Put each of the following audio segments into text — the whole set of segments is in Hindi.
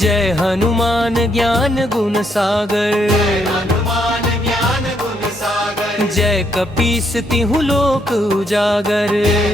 जय हनुमान ज्ञान गुण सागर, हनुमान ज्ञान गुण सागर। जय कपीस तिहु लोक उजागर,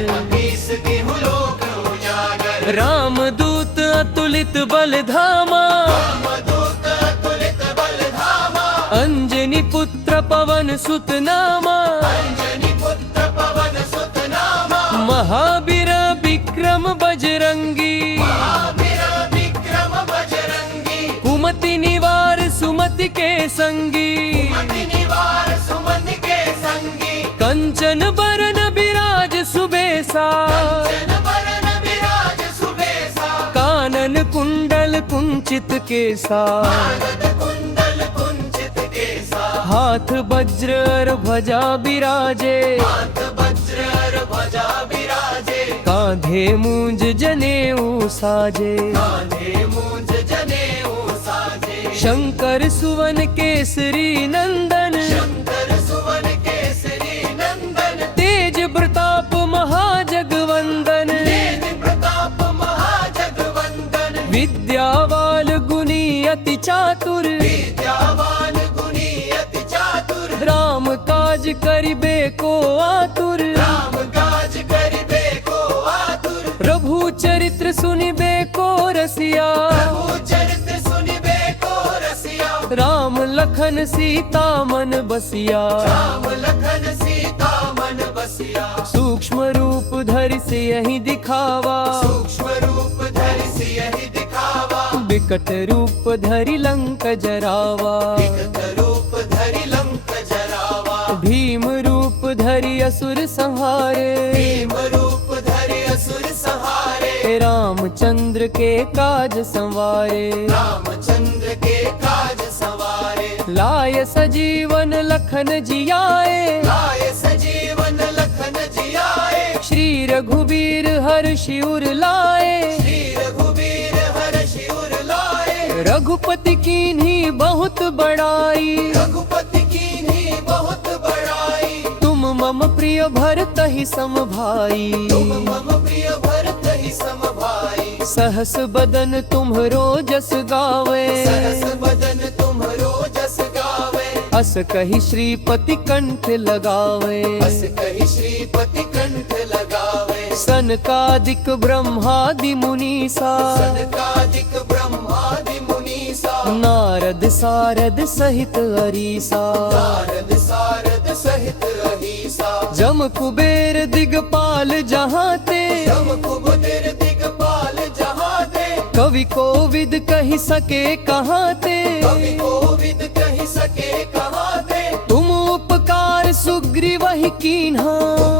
कपीस तिहु लोक उजागर। रामदूत अतुलित बल धामा, रामदूत अतुलित बल धामा। अंजनी पुत्र पवन सुत नामा, अंजनी पुत्र पवन सुत नामा। महावीर विक्रम बजरंगी, महावीर विक्रम बजरंगी। कुमति निवार सुमति के संगी, कुमति निवार सुमति के संगी। कंचन बरन बिराज सुबेसा, कंचन बरन विराज सुबेसा। कानन कुंडल कुंचित केसा, कानन कुंडल कुंचित केसा। हाथ वज्र और ध्वजा बिराजे, हाथ वज्र और ध्वजा विराजे। कांधे मूंज जनेऊ साजे, कांधे मूंज जनेऊ साजे। शंकर सुवन केसरी नंदन, शंकर सुवन केसरी नंदन। तेज प्रताप महाजगवंदन, तेज प्रताप महाजगवंदन। विद्यावान गुणी अति चातुर, विद्यावान गुणी अति चातुर। राम काज करिबे को आतुर, राम काज करिबे को आतुर। प्रभु चरित्र सुनिबे को रसिया, प्रभु चरित्र सुनिबे को रसिया। राम लखन सीता मन बसिया, राम लखन सीता मन बसिया। सूक्ष्म रूप धरि से यही दिखावा, सूक्ष्म रूप धरि सियहि दिखावा। विकट रूप धरि लंक जरावा, विकट रूप धरि लंक जरावा। भीम रूप धरि असुर संहारे, भीम रूप धरि असुर संहारे। रामचंद्र के काज संवारे, रामचंद्र के काज संवारे। लाय सजीवन लखन जियाए, लाए सजीवन लखन जियाए। श्री रघुवीर हर्षि उर लाए, श्री रघुवीर हर्षि उर लाए। रघुपति कीन्ही बहुत बड़ाई, रघुपति कीन्ही बहुत बड़ाई। तुम मम प्रिय भरत ही सम भाई, तुम मम प्रिय भरत ही सम भाई। सहस बदन तुम्हरो जस गावे, सरस बदन तुम्हरो जस गावे। अस कही श्रीपति कंठ लगावे, बस कहि श्रीपति कंठ लगावे। सनकादिक ब्रह्मादि मुनीसा, सनकादिक ब्रह्मादि मुनीसा। नारद सारद सहित अरीसा, नारद सारद सहित अहीसा। जम कुबेर दिगपाल जहाँ ते, जम कुबेर दिगपाल जहाँ ते। कवि कोविद कही सके कहाँ ते, कवि कोविद कहि सके कहाँ ते। तुम उपकार सुग्रीव ही कीन्हा,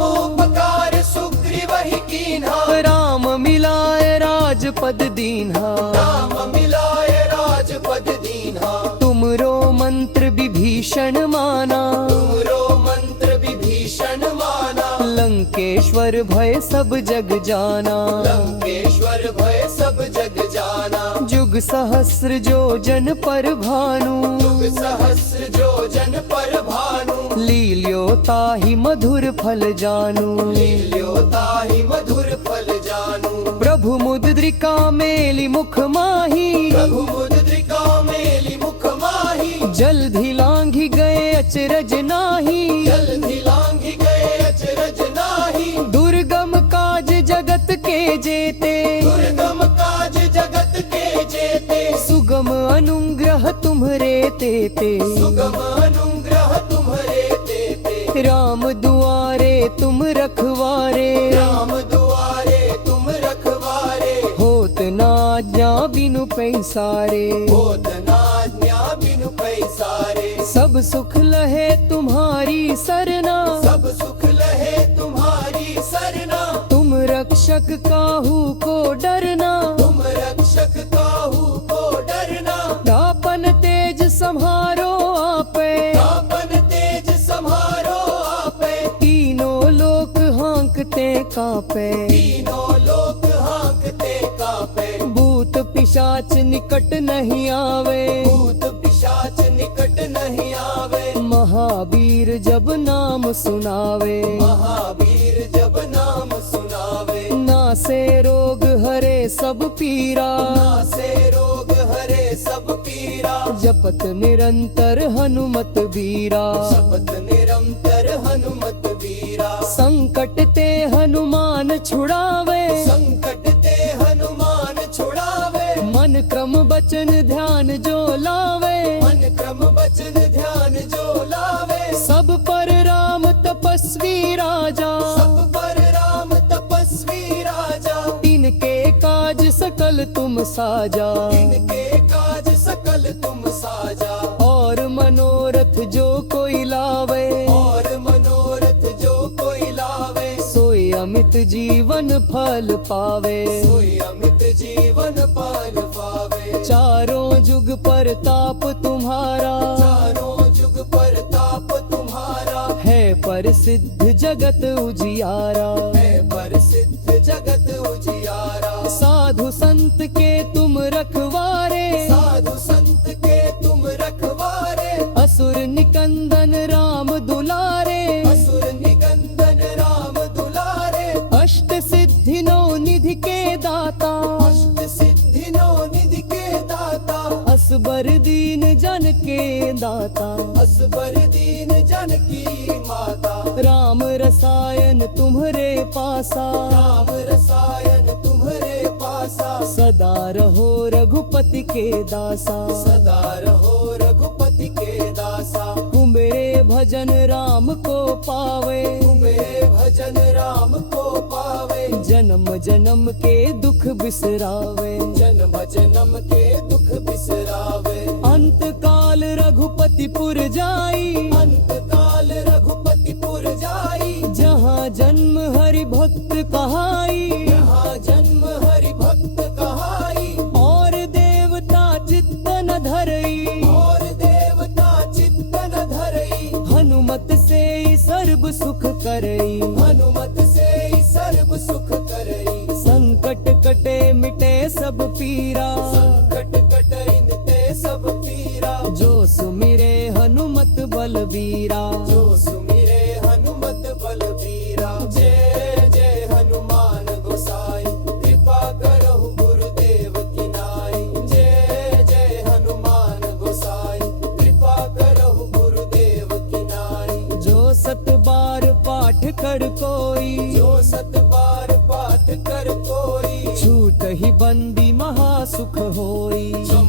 उपकार सुग्रीव ही कीन्हा। राम मिलाए राजपद दीन्हा, राम मिलाए राजपद दीन्हा। तुमरो मंत्र विभीषण माना, तुमरो मंत्र विभीषण माना। लंकेश्वर भय सब जग जाना, लंकेश्वर भय सब जग जाना। जुग सहस्र जो जन पर भानु, युग सहस्र जो जन पर भानु। लील्यो ताहि मधुर फल जानू, लील्यो ताहि मधुर फल जानू। प्रभु मुद्रिका मेलि मुख माही, प्रभु मुद्रिका मेलि मुख माही। जल्दी लांघि गए अचरज नाही, जल्दी लांघि गए अचरज नाही। दुर्गम काज जगत के जेते, दुर्गम काज जगत के जेते। सुगम अनुग्रह तुम्हरे तेते, सुगम अनुग्रह तुम्हरे तेते। राम दुआरे तुम रखवारे, राम दुआरे तुम रखवारे। होत न आज्ञा बिनु पैसारे, होत न आज्ञा बिनु पैसारे। सब सुख लहे तुम्हारी सरना, सब सुख लहे तुम्हारी सरना। तुम रक्षक काहू को डरना, तुम रक्षक काहू को डरना। दापन तेज सम्हारो आपे, आपन तेज सम्हारो आपे। तीनों लोक हाँकते कांपे, तीनों लोक हाँकते कांपे। भूत पिशाच निकट नहीं आवे, भूत पिशाच निकट नहीं आवे। महावीर जब नाम सुनावे, महावीर जब नाम सुनावे। ना नासे रोग हरे सब पीरा, नासे रोग हरे सब पीरा, जपत निरंतर हनुमत बीरा। जपत निरंतर हनुमत बीरा, संकट ते हनुमान छुड़ावे, संकट ते हनुमान छुड़ावे, मन क्रम बचन ध्यान जो लावे। मन क्रम वचन ध्यान जो लावे, सब पर राम तपस्वी राजा, सब पर राम तपस्वी राजा, इनके काज सकल तुम साजा। इनके काज सकल तुम साजा, और मनोरथ जो कोई लावे, और मनोरथ जो कोई लावे, सोई अमित जीवन फल पावे। सोई अमित जीवन पाल पावे। चारों जुग पर ताप तुम्हारा, चारों जुग पर ताप तुम्हारा, है प्रसिद्ध जगत उजियारा। है प्रसिद्ध जगत उजियारा। साधु संत के तुम रखवारे, साधु संत के तुम रखवारे, असुर निकंदन राम दुलारे। असुर निकंदन राम दुलारे, अष्ट सिद्धि नौ निधि के दाता, अष्ट सिद्धि नौ निधि के दाता, असबर दीन जन के दाता। असबर दीन जन की माता, राम रसायन तुम्हरे पासा, राम रसायन तुम्हारे पासा, सदा रहो रघुपति के दासा। सदा रहो रघुपति के दासा, मेरे भजन राम को पावे, मेरे भजन राम को पावे, जन्म जन्म के दुख बिसरावे। जन्म जन्म के दुख बिसरावे। अंत काल रघुपतिपुर जाई, अंत काल रघुपतिपुर जाई, जहाँ जन्म हरि भक्त कहाई। यहाँ जन्म हरि भक्त कहाई, और देवता चित्त न धरई, और देवता चित्त न धरई, हनुमत से ही सर्व सुख करई। हनुमत से ही सर्व सुख करई। संकट कटे मिटे सब पीरा, संकट कटई मिटे सब पीरा, जो सुमिरे हनुमत बलबीरा। जो सुमिरे हनुमत बलबीरा। जय जय हनुमान गोसाई, कृपा करहु गुरुदेव की नाई। जय जय हनुमान गोसाई, कृपा करहु गुरुदेव की नाई। जो सत बार पाठ कर कोई, जो सत बार पाठ कर कोई, छूट ही बंदी महासुख होई। छम